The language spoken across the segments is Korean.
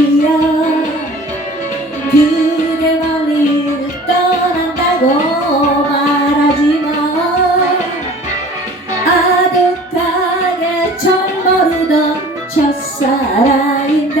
이야. 그대 멀리를 떠난다고 말하지마. 아득하게 절 모르던 첫사랑인데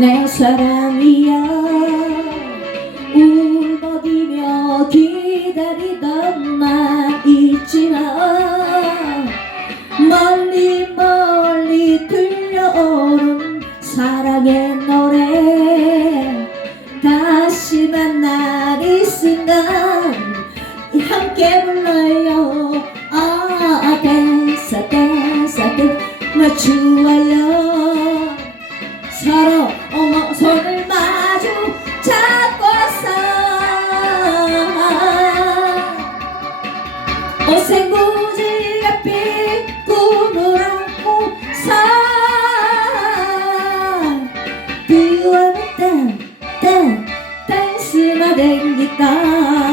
내 사랑이야 울먹이며 기다리던 나 있지만 멀리 멀리 들려오는 사랑의 노래 다시 만나기 순간 함께 불러요 아 댄서 댄서 댄서 맞추어요 đến guitarra